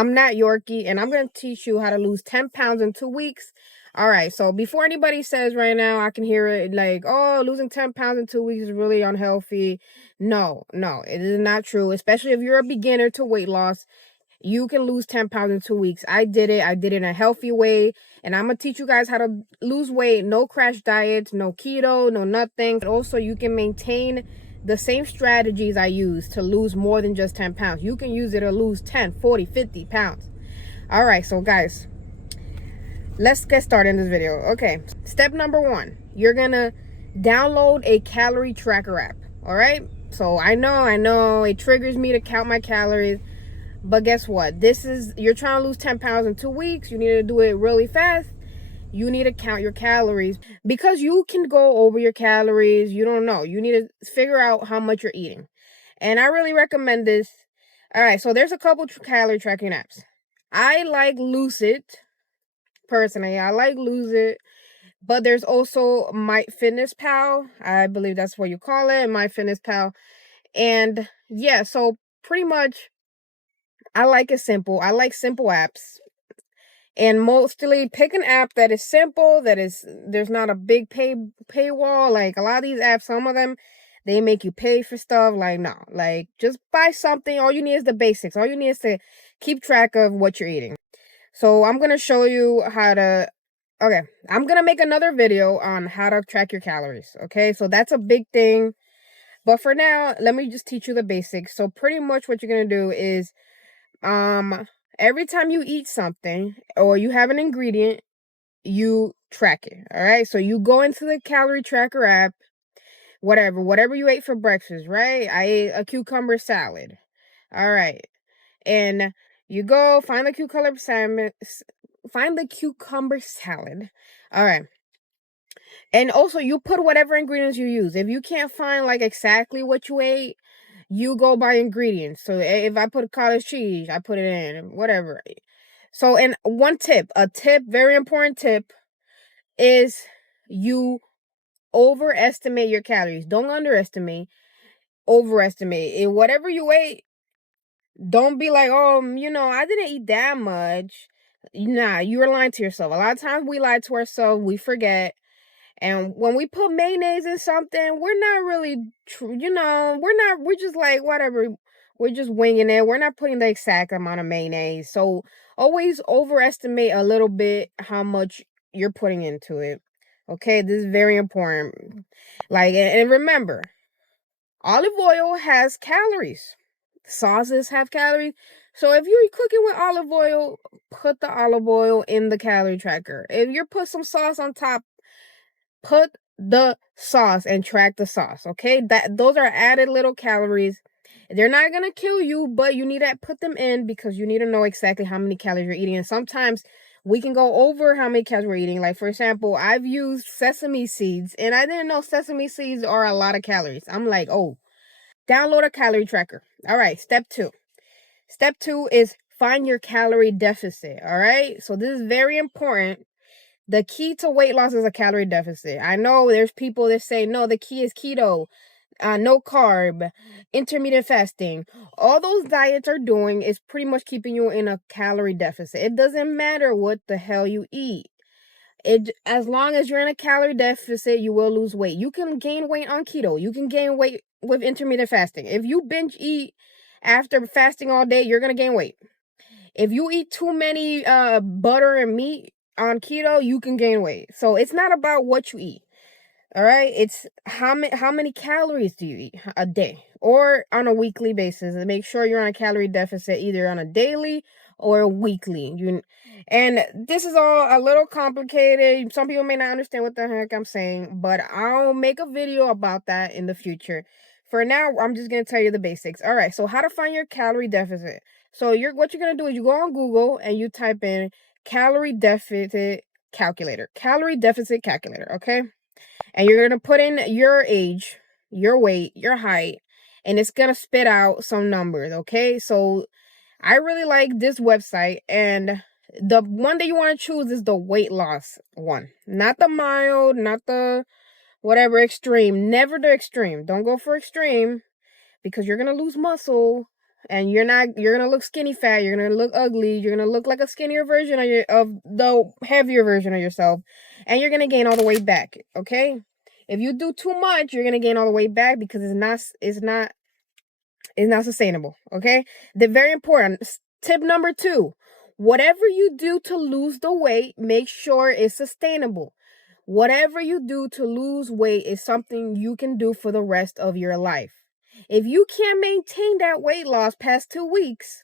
I'm natyorki, and I'm going to teach you how to lose 10 pounds in 2 weeks. All right, so before anybody says right now, I can hear it like, oh, losing 10 pounds in 2 weeks is really unhealthy. No, it is not true, especially if you're a beginner to weight loss. You can lose 10 pounds in 2 weeks. I did it in a healthy way, and I'm going to teach you guys how to lose weight. No crash diets, no keto, no nothing. But also, you can maintain the same strategies I use to lose more than just 10 pounds. You can use it to lose 10, 40, 50 pounds. All right, so guys, let's get started in this video. Okay, step number 1, you're going to download a calorie tracker app. All right, so I know it triggers me to count my calories. But guess what? You're trying to lose 10 pounds in 2 weeks. You need to do it really fast. You need to count your calories because you can go over your calories. You don't know. You need to figure out how much you're eating. And I really recommend this. All right, so there's a couple calorie tracking apps. I like Lucid. Personally, I like Lucid. But there's also MyFitnessPal. I believe that's what you call it, MyFitnessPal. And yeah, so pretty much I like it simple. I like simple apps. And mostly pick an app that is simple, there's not a big paywall. Like a lot of these apps, some of them, they make you pay for stuff. Like, no, like just buy something. All you need is the basics. All you need is to keep track of what you're eating. So I'm going to show you how to, okay, I'm going to make another video on how to track your calories. Okay, so that's a big thing. But for now, let me just teach you the basics. So pretty much what you're going to do is, every time you eat something or you have an ingredient, you track it. All right, so you go into the calorie tracker app, whatever you ate for breakfast, right? I ate a cucumber salad. All right, and you go find the cucumber salad. All right, and also you put whatever ingredients you use. If you can't find like exactly what you ate, you go by ingredients. So if I put cottage cheese, I put it in, whatever. So, and very important tip, is you overestimate your calories. Don't underestimate, overestimate. Whatever you ate, don't be like, oh, I didn't eat that much. Nah, you're lying to yourself. A lot of times we lie to ourselves, we forget. And when we put mayonnaise in something, we're not really true. We're just like, whatever. We're just winging it. We're not putting the exact amount of mayonnaise. So always overestimate a little bit how much you're putting into it. Okay, this is very important. Like, and remember, olive oil has calories. Sauces have calories. So if you're cooking with olive oil, put the olive oil in the calorie tracker. If you put some sauce on top, put the sauce and track the sauce. Okay, those are added little calories. They're not gonna kill you, but you need to put them in because you need to know exactly how many calories you're eating. And sometimes we can go over how many calories we're eating. Like, for example, I've used sesame seeds and I didn't know sesame seeds are a lot of calories. I'm like, oh, download a calorie tracker. All right, step 2. Step 2 is find your calorie deficit. All right, so this is very important. The key to weight loss is a calorie deficit. I know there's people that say, no, the key is keto, no carb, intermittent fasting. All those diets are doing is pretty much keeping you in a calorie deficit. It doesn't matter what the hell you eat. As long as you're in a calorie deficit, you will lose weight. You can gain weight on keto. You can gain weight with intermittent fasting. If you binge eat after fasting all day, you're going to gain weight. If you eat too many butter and meat on keto, you can gain weight. So it's not about what you eat. All right, it's how many calories do you eat a day or on a weekly basis. And make sure you're on a calorie deficit either on a daily or a weekly. And this is all a little complicated. Some people may not understand what the heck I'm saying, but I'll make a video about that in the future. For now, I'm just gonna tell you the basics. All right, so how to find your calorie deficit. So what you're gonna do is you go on Google and you type in calorie deficit calculator. Calorie deficit calculator, okay? And you're going to put in your age, your weight, your height, and it's going to spit out some numbers, okay? So I really like this website, and the one that you want to choose is the weight loss one. Not the mild, not the whatever extreme. Never the extreme. Don't go for extreme because you're going to lose muscle. and you're gonna look skinny fat, you're gonna look ugly, you're gonna look like a skinnier version of the heavier version of yourself, and you're gonna gain all the weight back. Okay, if you do too much, you're gonna gain all the weight back because it's not sustainable. Okay, the very important tip number 2: whatever you do to lose the weight, make sure it's sustainable. Whatever you do to lose weight is something you can do for the rest of your life. If you can't maintain that weight loss past 2 weeks,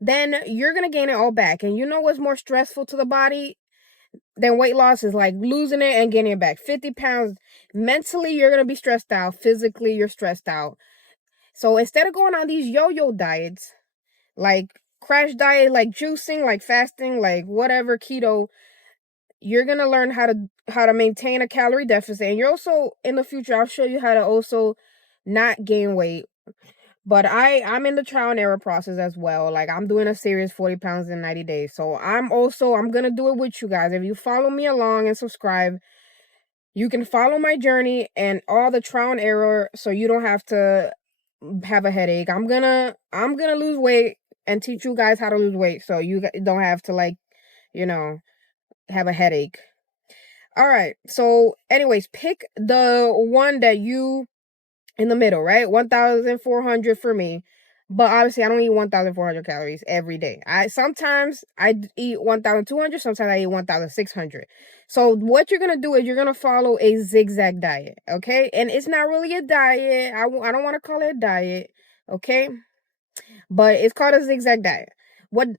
then you're going to gain it all back. And you know what's more stressful to the body than weight loss is like losing it and gaining it back. 50 pounds, mentally, you're going to be stressed out. Physically, you're stressed out. So instead of going on these yo-yo diets, like crash diet, like juicing, like fasting, like whatever, keto, you're going to learn how to maintain a calorie deficit. And you're also, in the future, I'll show you how to also not gain weight. But I'm in the trial and error process as well. Like, I'm doing a series 40 pounds in 90 days. So I'm going to do it with you guys. If you follow me along and subscribe, you can follow my journey and all the trial and error so you don't have to have a headache. I'm going to lose weight and teach you guys how to lose weight so you don't have to, like, have a headache. All right. So anyways, pick the one that you in the middle, right? 1,400 for me. But obviously I don't eat 1,400 calories every day. Sometimes I eat 1,200, sometimes I eat 1,600. So what you're going to do is you're going to follow a zigzag diet, okay? And it's not really a diet. I don't want to call it a diet, okay? But it's called a zigzag diet.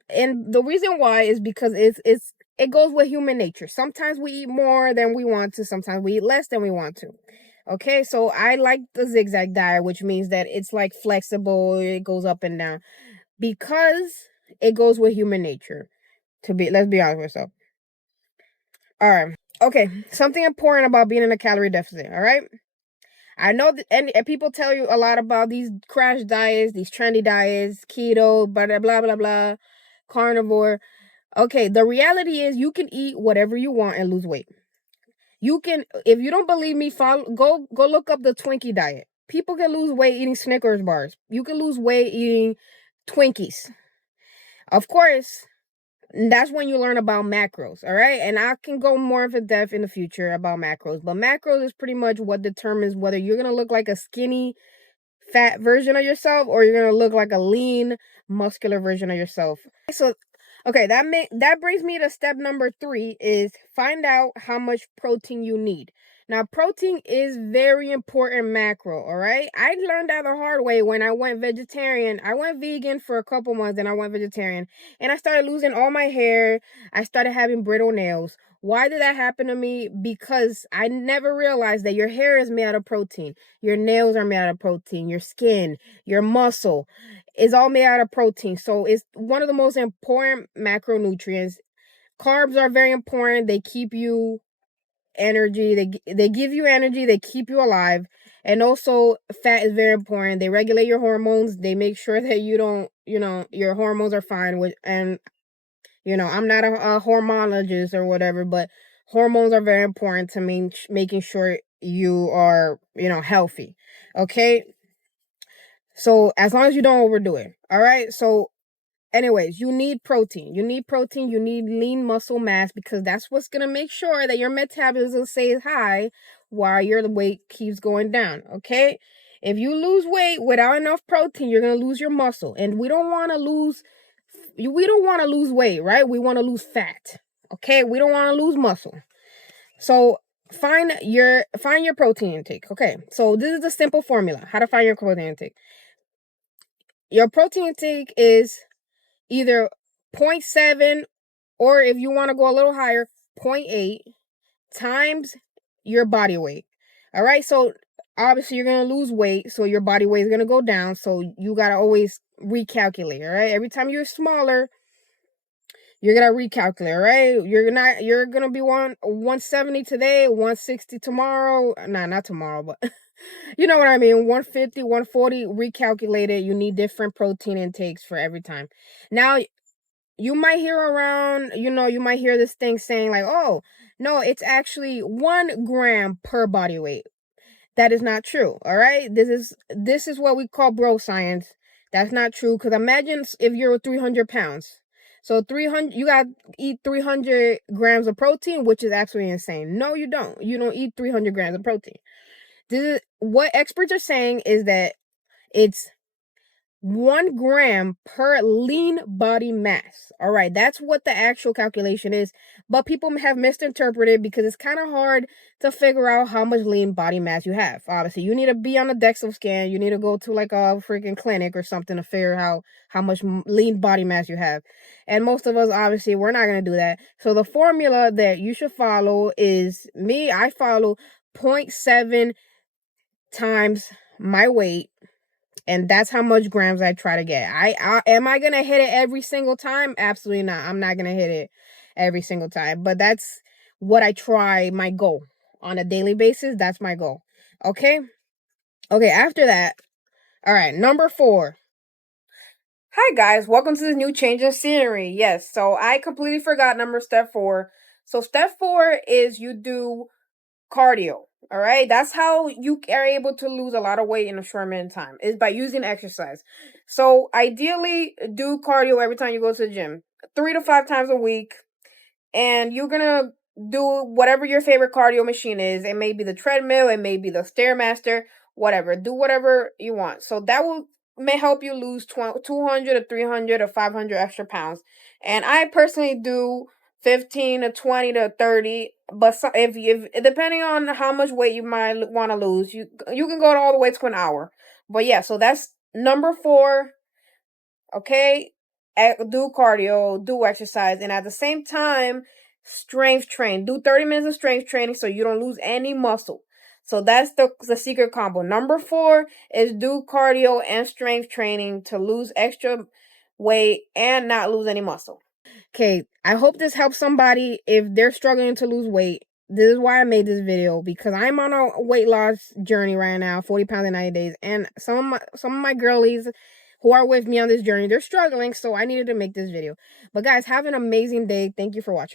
And the reason why is because it goes with human nature. Sometimes we eat more than we want to, sometimes we eat less than we want to. Okay, so I like the zigzag diet, which means that it's like flexible, it goes up and down because it goes with human nature. Let's be honest with ourselves. All right. Okay, something important about being in a calorie deficit, all right? I know that, and people tell you a lot about these crash diets, these trendy diets, keto, blah, blah, blah, blah, blah, carnivore. Okay, the reality is you can eat whatever you want and lose weight. You can, if you don't believe me, go look up the Twinkie diet. People can lose weight eating Snickers bars. You can lose weight eating Twinkies. Of course, that's when you learn about macros, all right? And I can go more into depth in the future about macros, but macros is pretty much what determines whether you're going to look like a skinny, fat version of yourself or you're going to look like a lean, muscular version of yourself. So, okay, that brings me to step number 3 is find out how much protein you need. Now, protein is very important macro, all right? I learned that the hard way when I went vegetarian. I went vegan for a couple months, then I went vegetarian, and I started losing all my hair. I started having brittle nails. Why did that happen to me? Because I never realized that your hair is made out of protein. Your nails are made out of protein. Your skin, your muscle is all made out of protein. So it's one of the most important macronutrients. Carbs are very important. They keep you energy. They give you energy. They keep you alive. And also fat is very important. They regulate your hormones. They make sure that you don't, your hormones are fine with, and I'm not a hormonologist or whatever, but hormones are very important to making sure you are, healthy. Okay. So as long as you don't overdo it. All right. So anyways, you need protein. You need protein. You need lean muscle mass because that's what's going to make sure that your metabolism stays high while your weight keeps going down. Okay. If you lose weight without enough protein, you're going to lose your muscle. And we don't want to lose weight, right? We want to lose fat. Okay. We don't want to lose muscle. So find your protein intake. Okay. So this is the simple formula. How to find your protein intake. Your protein intake is either 0.7 or if you want to go a little higher, 0.8 times your body weight. All right. So obviously you're going to lose weight. So your body weight is going to go down. So you got to always recalculate. All right. Every time you're smaller, you're going to recalculate. All right. You're going to be 170 today, 160 tomorrow. Nah, not tomorrow, but you know what I mean? 150, 140, recalculate it. You need different protein intakes for every time. Now, you might hear around, you might hear this thing saying like, oh, no, it's actually 1 gram per body weight. That is not true. All right. This is what we call bro science. That's not true, because imagine if you're 300 pounds. So 300, you got to eat 300 grams of protein, which is actually insane. No, you don't. You don't eat 300 grams of protein. This is what experts are saying, is that it's 1 gram per lean body mass. All right, that's what the actual calculation is. But people have misinterpreted, because it's kind of hard to figure out how much lean body mass you have. Obviously, you need to be on a DEXA scan. You need to go to like a freaking clinic or something to figure out how much lean body mass you have. And most of us, obviously, we're not going to do that. So the formula that you should follow is I follow 0.7 times my weight, and that's how much grams I try to get. Am I gonna hit it every single time? Absolutely not. I'm not gonna hit it every single time. But that's what I try, my goal. On a daily basis, that's my goal. Okay? Okay, after that, all right, number 4. Hi guys, welcome to this new change of scenery. Yes, so I completely forgot step 4. So step 4 is you do cardio. All right, that's how you are able to lose a lot of weight in a short amount of time, is by using exercise. So ideally, do cardio every time you go to the gym, 3 to 5 times a week, and you're gonna do whatever your favorite cardio machine is. It may be the treadmill, it may be the stairmaster, whatever. Do whatever you want. So that may help you lose 200 or 300 or 500 extra pounds. And I personally do 15 to 20 to 30. But if depending on how much weight you might want to lose, you can go all the way to an hour. But yeah, so that's number 4. Okay, do cardio, do exercise, and at the same time, strength train. Do 30 minutes of strength training so you don't lose any muscle. So that's the secret combo. Number 4 is do cardio and strength training to lose extra weight and not lose any muscle. Okay, I hope this helps somebody if they're struggling to lose weight. This is why I made this video, because I'm on a weight loss journey right now, 40 pounds in 90 days, and some of my girlies who are with me on this journey, they're struggling, so I needed to make this video. But guys, have an amazing day. Thank you for watching.